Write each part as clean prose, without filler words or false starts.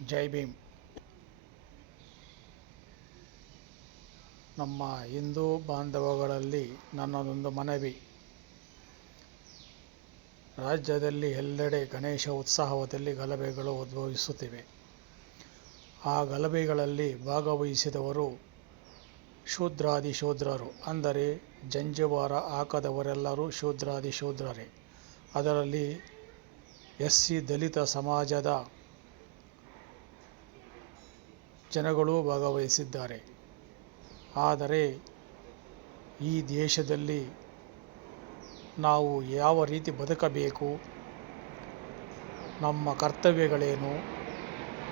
ಜೈ ಭೀಮ್. ನಮ್ಮ ಹಿಂದೂ ಬಾಂಧವಗಳಲ್ಲಿ ನನ್ನದೊಂದು ಮನವಿ. ರಾಜ್ಯದಲ್ಲಿ ಎಲ್ಲೆಡೆ ಗಣೇಶ ಉತ್ಸವದಲ್ಲಿ ಗಲಭೆಗಳು ಉದ್ಭವಿಸುತ್ತಿವೆ. ಆ ಗಲಭೆಗಳಲ್ಲಿ ಭಾಗವಹಿಸಿದವರು ಶೂದ್ರಾದಿಶೂದ್ರರು, ಅಂದರೆ ಜಂಜೀವಾರ ಹಾಕದವರೆಲ್ಲರೂ ಶೂದ್ರಾದಿಶೂದ್ರರೇ. ಅದರಲ್ಲಿ SC ದಲಿತ ಸಮಾಜದ ಜನಗಳು ಭಾಗವಹಿಸಿದ್ದಾರೆ. ಆದರೆ ಈ ದೇಶದಲ್ಲಿ ನಾವು ಯಾವ ರೀತಿ ಬದುಕಬೇಕು, ನಮ್ಮ ಕರ್ತವ್ಯಗಳೇನು,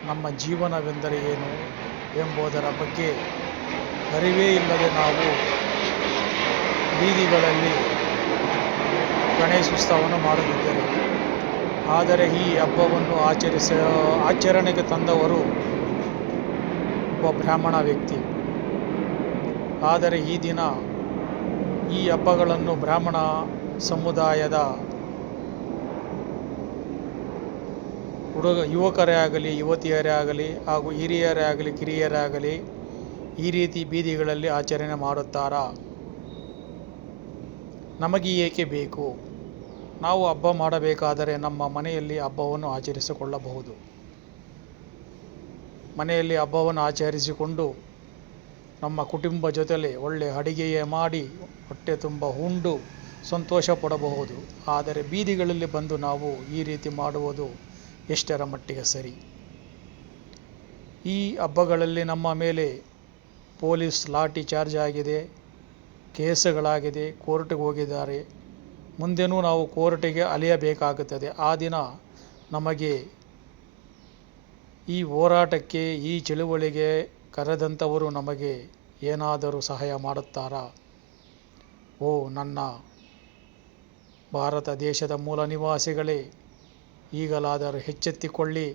ನಮ್ಮ ಜೀವನವೆಂದರೆ ಏನು ಎಂಬುದರ ಬಗ್ಗೆ ಅರಿವೇ ಇಲ್ಲದೆ ನಾವು ಬೀದಿಗಳಲ್ಲಿ ಗಣೇಶೋತ್ಸವವನ್ನು ಮಾಡುತ್ತಿದ್ದೇವೆ. ಆದರೆ ಈ ಹಬ್ಬವನ್ನು ಆಚರಣೆಗೆ ತಂದವರು ಒಬ್ಬ ಬ್ರಾಹ್ಮಣ ವ್ಯಕ್ತಿ. ಆದರೆ ಈ ದಿನ ಈ ಹಬ್ಬಗಳನ್ನು ಬ್ರಾಹ್ಮಣ ಸಮುದಾಯದ ಯುವಕರೇ ಆಗಲಿ, ಯುವತಿಯರೇ ಆಗಲಿ, ಹಾಗೂ ಹಿರಿಯರೇ ಆಗಲಿ, ಕಿರಿಯರೇ ಆಗಲಿ ಈ ರೀತಿ ಬೀದಿಗಳಲ್ಲಿ ಆಚರಣೆ ಮಾಡುತ್ತಾರಾ? ನಮಗೆ ಏಕೆ ಬೇಕು? ನಾವು ಹಬ್ಬ ಮಾಡಬೇಕಾದರೆ ನಮ್ಮ ಮನೆಯಲ್ಲಿ ಹಬ್ಬವನ್ನು ಆಚರಿಸಿಕೊಳ್ಳಬಹುದು. ಮನೆಯಲ್ಲಿ ಹಬ್ಬವನ್ನು ಆಚರಿಸಿಕೊಂಡು ನಮ್ಮ ಕುಟುಂಬ ಜೊತೆಲಿ ಒಳ್ಳೆ ಅಡಿಗೆಯೇ ಮಾಡಿ ಹೊಟ್ಟೆ ತುಂಬ ಉಂಡು ಸಂತೋಷ ಪಡಬಹುದು. ಆದರೆ ಬೀದಿಗಳಲ್ಲಿ ಬಂದು ನಾವು ಈ ರೀತಿ ಮಾಡುವುದು ಎಷ್ಟರ ಮಟ್ಟಿಗೆ ಸರಿ? ಈ ಹಬ್ಬಗಳಲ್ಲಿ ನಮ್ಮ ಮೇಲೆ ಪೊಲೀಸ್ ಲಾಠಿ ಚಾರ್ಜ್ ಆಗಿದೆ, ಕೇಸುಗಳಾಗಿದೆ, ಕೋರ್ಟ್ಗೆ ಹೋಗಿದ್ದಾರೆ. ಮುಂದೆನೂ ನಾವು ಕೋರ್ಟಿಗೆ ಅಲೆಯಬೇಕಾಗುತ್ತದೆ. ಆ ದಿನ ನಮಗೆ ಈ ಹೋರಾಟಕ್ಕೆ, ಈ ಚಳುವಳಿಗೆ ಕರೆದಂಥವರು ನಮಗೆ ಏನಾದರೂ ಸಹಾಯ ಮಾಡುತ್ತಾರಾ? ಓ ನನ್ನ ಭಾರತ ದೇಶದ ಮೂಲ ನಿವಾಸಿಗಳೇ, ಈಗಲಾದರೂ ಎಚ್ಚೆತ್ತುಕೊಳ್ಳಿ.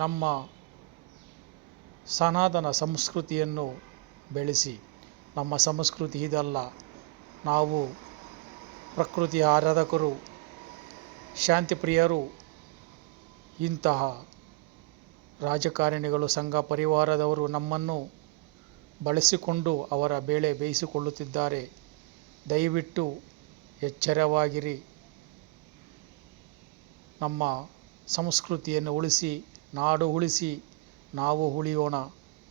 ನಮ್ಮ ಸನಾತನ ಸಂಸ್ಕೃತಿಯನ್ನು ಬೆಳೆಸಿ. ನಮ್ಮ ಸಂಸ್ಕೃತಿ ಇದಲ್ಲ. ನಾವು ಪ್ರಕೃತಿಯ ಆರಾಧಕರು, ಶಾಂತಿಪ್ರಿಯರು. ಇಂತಹ ರಾಜಕಾರಣಿಗಳು, ಸಂಘ ಪರಿವಾರದವರು ನಮ್ಮನ್ನು ಬಳಸಿಕೊಂಡು ಅವರ ಬೇಳೆ ಬೇಯಿಸಿಕೊಳ್ಳುತ್ತಿದ್ದಾರೆ. ದಯವಿಟ್ಟು ಎಚ್ಚರವಾಗಿರಿ. ನಮ್ಮ ಸಂಸ್ಕೃತಿಯನ್ನು ಉಳಿಸಿ, ನಾಡು ಉಳಿಸಿ, ನಾವು ಉಳಿಯೋಣ,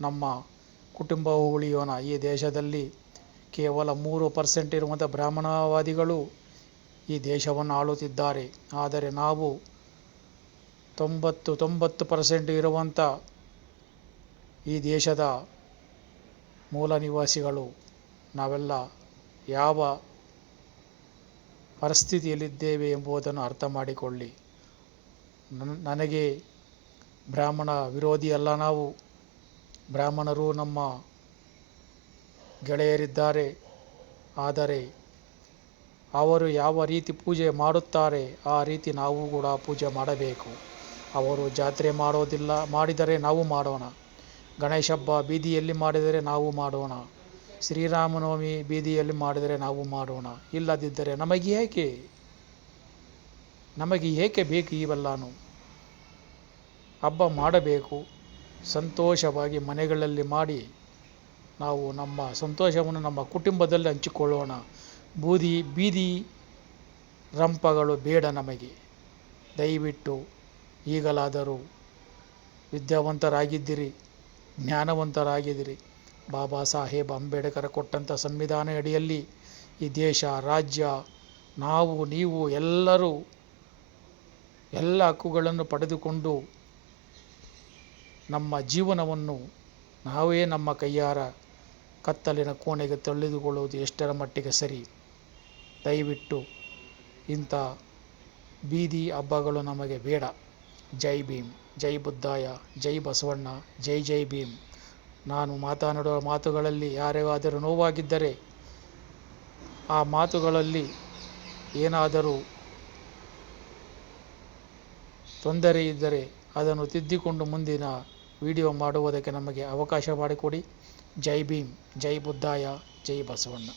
ನಮ್ಮ ಕುಟುಂಬವು ಉಳಿಯೋಣ. ಈ ದೇಶದಲ್ಲಿ ಕೇವಲ 3% ಇರುವಂಥ ಬ್ರಾಹ್ಮಣವಾದಿಗಳು ಈ ದೇಶವನ್ನು ಆಳುತ್ತಿದ್ದಾರೆ. ಆದರೆ ನಾವು 90% ಇರುವಂಥ ಈ ದೇಶದ ಮೂಲ ನಿವಾಸಿಗಳು ನಾವೆಲ್ಲ ಯಾವ ಪರಿಸ್ಥಿತಿಯಲ್ಲಿದ್ದೇವೆ ಎಂಬುದನ್ನು ಅರ್ಥ ಮಾಡಿಕೊಳ್ಳಿ. ನನಗೆ ಬ್ರಾಹ್ಮಣ ವಿರೋಧಿ ಅಲ್ಲ. ನಾವು ಬ್ರಾಹ್ಮಣರು ನಮ್ಮ ಗೆಳೆಯರಿದ್ದಾರೆ. ಆದರೆ ಅವರು ಯಾವ ರೀತಿ ಪೂಜೆ ಮಾಡುತ್ತಾರೆ ಆ ರೀತಿ ನಾವು ಕೂಡ ಪೂಜೆ ಮಾಡಬೇಕು. ಅವರು ಜಾತ್ರೆ ಮಾಡೋದಿಲ್ಲ, ಮಾಡಿದರೆ ನಾವು ಮಾಡೋಣ. ಗಣೇಶ ಹಬ್ಬ ಬೀದಿಯಲ್ಲಿ ಮಾಡಿದರೆ ನಾವು ಮಾಡೋಣ. ಶ್ರೀರಾಮನವಮಿ ಬೀದಿಯಲ್ಲಿ ಮಾಡಿದರೆ ನಾವು ಮಾಡೋಣ. ಇಲ್ಲದಿದ್ದರೆ ನಮಗೆ ಏಕೆ ಬೇಕು ಇವೆಲ್ಲನೂ? ಹಬ್ಬ ಮಾಡಬೇಕು, ಸಂತೋಷವಾಗಿ ಮನೆಗಳಲ್ಲಿ ಮಾಡಿ ನಾವು ನಮ್ಮ ಸಂತೋಷವನ್ನು ನಮ್ಮ ಕುಟುಂಬದಲ್ಲಿ ಹಂಚಿಕೊಳ್ಳೋಣ. ಬೀದಿ ರಂಪಗಳು ಬೇಡ ನಮಗೆ. ದಯವಿಟ್ಟು ಈಗಲಾದರೂ ವಿದ್ಯಾವಂತರಾಗಿದ್ದಿರಿ, ಜ್ಞಾನವಂತರಾಗಿದ್ದಿರಿ. ಬಾಬಾ ಸಾಹೇಬ್ ಅಂಬೇಡ್ಕರ್ ಕೊಟ್ಟಂಥ ಸಂವಿಧಾನ ಅಡಿಯಲ್ಲಿ ಈ ದೇಶ, ರಾಜ್ಯ, ನಾವು ನೀವು ಎಲ್ಲರೂ ಎಲ್ಲ ಹಕ್ಕುಗಳನ್ನು ಪಡೆದುಕೊಂಡು ನಮ್ಮ ಜೀವನವನ್ನು ನಾವೇ ನಮ್ಮ ಕೈಯಾರ ಕತ್ತಲಿನ ಕೋಣೆಗೆ ತಳ್ಳಿದುಕೊಳ್ಳುವುದು ಎಷ್ಟರ ಮಟ್ಟಿಗೆ ಸರಿ? ದಯವಿಟ್ಟು ಇಂಥ ಬೀದಿ ಹಬ್ಬಗಳು ನಮಗೆ ಬೇಡ. ಜೈ ಭೀಮ್, ಜೈ ಬುದ್ಧಾಯ, ಜೈ ಬಸವಣ್ಣ, ಜೈ ಜೈ ಭೀಮ್. ನಾನು ಮಾತನಾಡುವ ಮಾತುಗಳಲ್ಲಿ ಯಾರಿಗಾದರೂ ನೋವಾಗಿದ್ದರೆ, ಆ ಮಾತುಗಳಲ್ಲಿ ಏನಾದರೂ ತೊಂದರೆ ಇದ್ದರೆ ಅದನ್ನು ತಿದ್ದಿಕೊಂಡು ಮುಂದಿನ ವಿಡಿಯೋ ಮಾಡುವುದಕ್ಕೆ ನಮಗೆ ಅವಕಾಶ ಮಾಡಿಕೊಡಿ. ಜೈ ಭೀಮ್, ಜೈ ಬುದ್ಧಾಯ, ಜೈ ಬಸವಣ್ಣ.